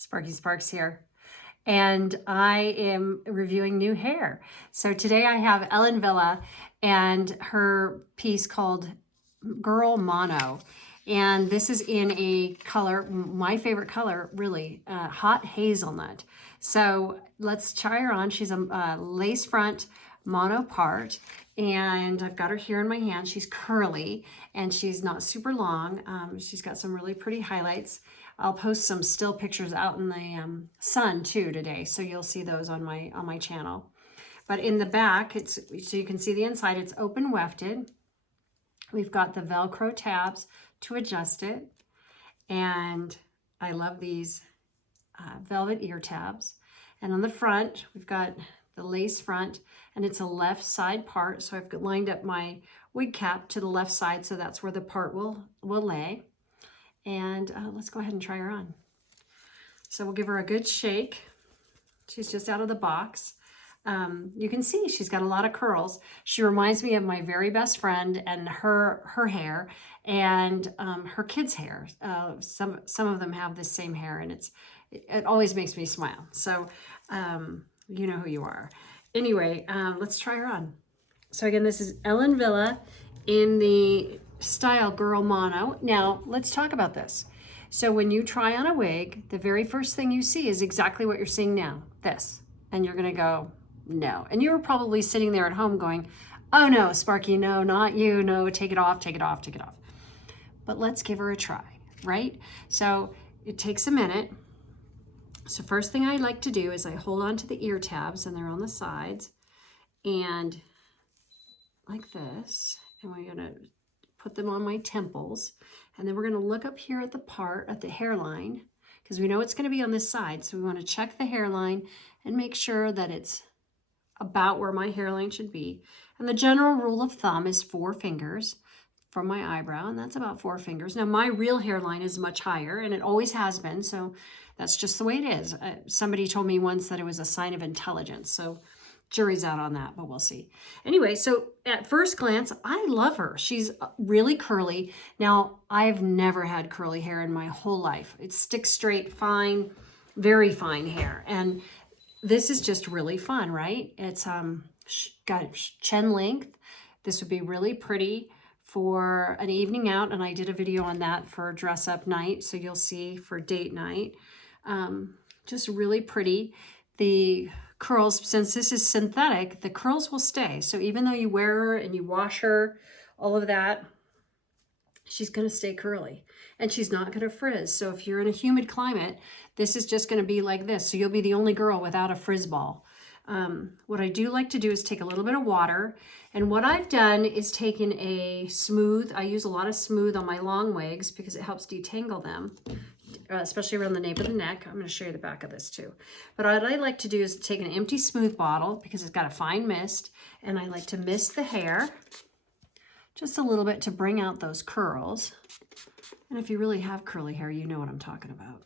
Sparky Sparks here, and I am reviewing new hair. So today I have Ellen Wille and her piece called Girl Mono, and this is in a color, my favorite color really, hot hazelnut. So let's try her on. She's a lace front mono part, and I've got her here in my hand. She's curly and she's not super long. She's got some really pretty highlights. I'll post some still pictures out in the sun too today, so you'll see those on my channel. But in the back, it's so you can see the inside. It's open wefted. We've got the Velcro tabs to adjust it, and I love these velvet ear tabs. And on the front, we've got the lace front, and it's a left side part. So I've lined up my wig cap to the left side, so that's where the part will lay. And let's go ahead and try her on. So we'll give her a good shake. She's just out of the box. You can see she's got a lot of curls. She reminds me of my very best friend and her hair and her kids' hair. Some of them have the same hair, and it always makes me smile. So you know who you are. Anyway, let's try her on. So again, this is Ellen Wille in the style Girl Mono. Now let's talk about this. So when you try on a wig, the very first thing you see is exactly what you're seeing now, this, and you're gonna go, no. And you were probably sitting there at home going, oh no, Sparky, no, not you, no, take it off, take it off, take it off. But let's give her a try, right? So it takes a minute. So first thing I like to do is I hold on to the ear tabs, and they're on the sides, and like this, and we're gonna put them on my temples, and then we're gonna look up here at the hairline, because we know it's gonna be on this side, so we wanna check the hairline and make sure that it's about where my hairline should be. And the general rule of thumb is 4 fingers from my eyebrow, and that's about 4 fingers. Now my real hairline is much higher, and it always has been, so that's just the way it is. Somebody told me once that it was a sign of intelligence, so jury's out on that, but we'll see. Anyway, so at first glance, I love her. She's really curly. Now, I've never had curly hair in my whole life. It's stick straight, fine, very fine hair. And this is just really fun, right? It's got chin length. This would be really pretty for an evening out, and I did a video on that for dress up night, so you'll see for date night. Just really pretty. The curls, since this is synthetic, the curls will stay. So even though you wear her and you wash her, all of that, she's going to stay curly, and she's not going to frizz. So if you're in a humid climate, this is just going to be like this. So you'll be the only girl without a frizz ball. What I do like to do is take a little bit of water, and what I've done is taken a smooth, I use a lot of smooth on my long wigs because it helps detangle them, especially around the nape of the neck. I'm going to show you the back of this too. But what I like to do is take an empty smooth bottle because it's got a fine mist, and I like to mist the hair just a little bit to bring out those curls. And if you really have curly hair, you know what I'm talking about.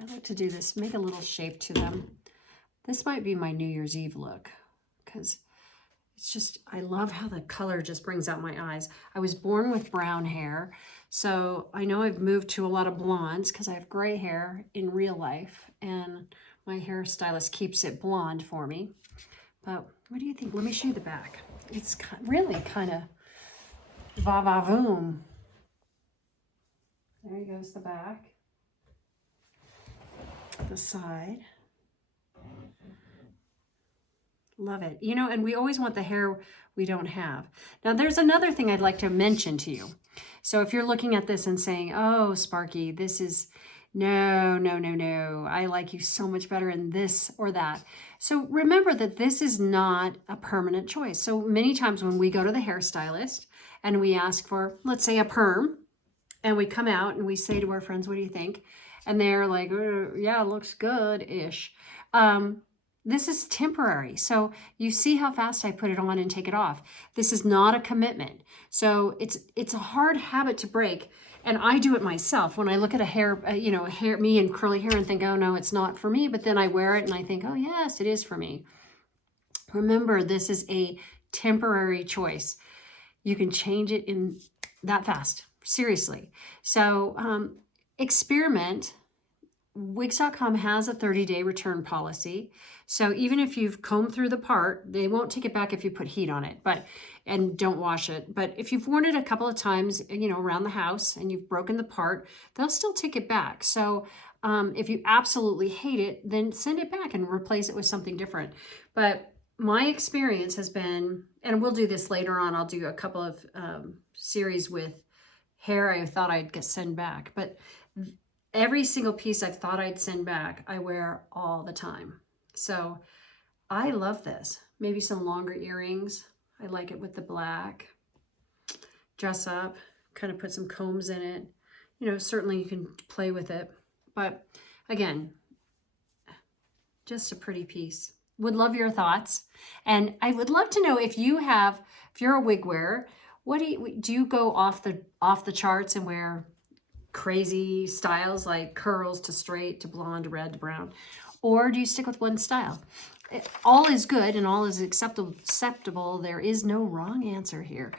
I like to do this, make a little shape to them. This might be my New Year's Eve look because it's just, I love how the color just brings out my eyes. I was born with brown hair, so I know I've moved to a lot of blondes because I have gray hair in real life, and my hairstylist keeps it blonde for me. But what do you think? Let me show you the back. It's really kind of va-va-voom. There goes the back. The side. Love it. You know, and we always want the hair we don't have. Now, there's another thing I'd like to mention to you. So if you're looking at this and saying, oh, Sparky, this is, no, no, no, no, I like you so much better in this or that. So remember that this is not a permanent choice. So many times when we go to the hairstylist and we ask for, let's say, a perm, and we come out and we say to our friends, what do you think? And they're like, yeah, it looks good-ish. This is temporary. So you see how fast I put it on and take it off. This is not a commitment. So it's a hard habit to break. And I do it myself when I look at a hair, me and curly hair and think, oh no, it's not for me. But then I wear it and I think, oh yes, it is for me. Remember, this is a temporary choice. You can change it in that fast, seriously. So, experiment. Wigs.com has a 30-day return policy. So even if you've combed through the part, they won't take it back if you put heat on it, and don't wash it. But if you've worn it a couple of times, around the house and you've broken the part, they'll still take it back. So if you absolutely hate it, then send it back and replace it with something different. But my experience has been, and we'll do this later on, I'll do a couple of series with hair I thought I'd send back. But every single piece I thought I'd send back, I wear all the time. So I love this. Maybe some longer earrings. I like it with the black. Dress up, kind of put some combs in it. Certainly you can play with it. But again, just a pretty piece. Would love your thoughts. And I would love to know if you're a wig wearer, do you go off the charts and wear crazy styles like curls to straight to blonde to red to brown, or do you stick with one style? All is good and all is acceptable. There is no wrong answer here.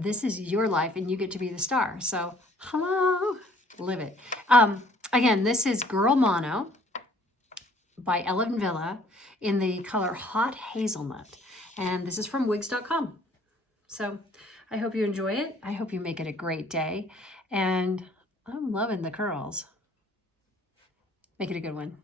This is your life and you get to be the star. So hello, live it. Again, this is Girl Mono by Ellen Wille in the color Hot Hazelnut, and this is from Wigs.com. So I hope you enjoy it. I hope you make it a great day, and I'm loving the curls. Make it a good one.